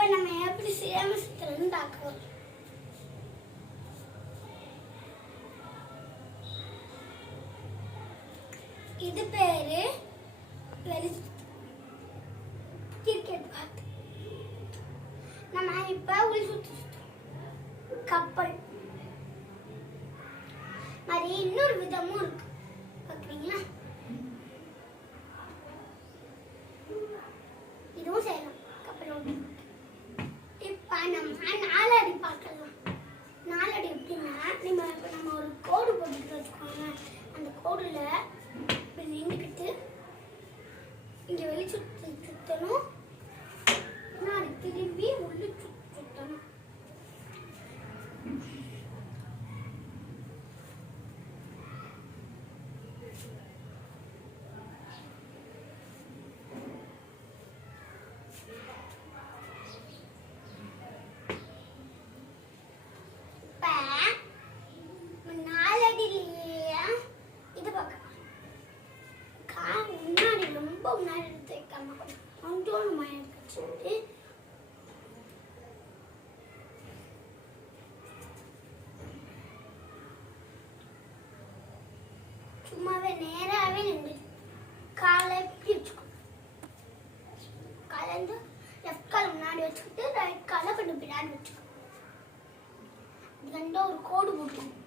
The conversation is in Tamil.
இப்போ நம்ம எப்படி சேம சுத்துறதுன்னு பார்க்கலாம். இது பேரு கிரிக்கெட் பாத். நம்ம இப்ப உள் சுத்து கப்பல் மாதிரி இன்னொரு விதமும் இருக்கு. பாக்குறீங்களா? இதுவும் செய்யலாம் கப்பல். இப்ப நம்ம நாலடி பார்க்கலாம். நாலடி எப்படின்னா நம்ம ஒரு கோடு போட்டுட்டு வச்சுக்கோங்க. அந்த கோடுல நின்றுக்கிட்டு இங்க வெளி சுத்தணும், பின்னாடி திரும்பி உள்ள சுத்தணும். முன்னாடி எடுத்து வைக்காம கொஞ்சோண்டு மயம் வச்சுட்டு சும்மாவே நேராகவே நின்று காலை எப்படி வச்சுக்கணும். காலை வந்து லெஃப்ட் காலை முன்னாடி வச்சுக்கிட்டு ரைட் காலை கொஞ்சம் பின்னாடி வச்சுக்கணும். இது ரெண்டும் ஒரு கோடு போட்டுக்கணும்.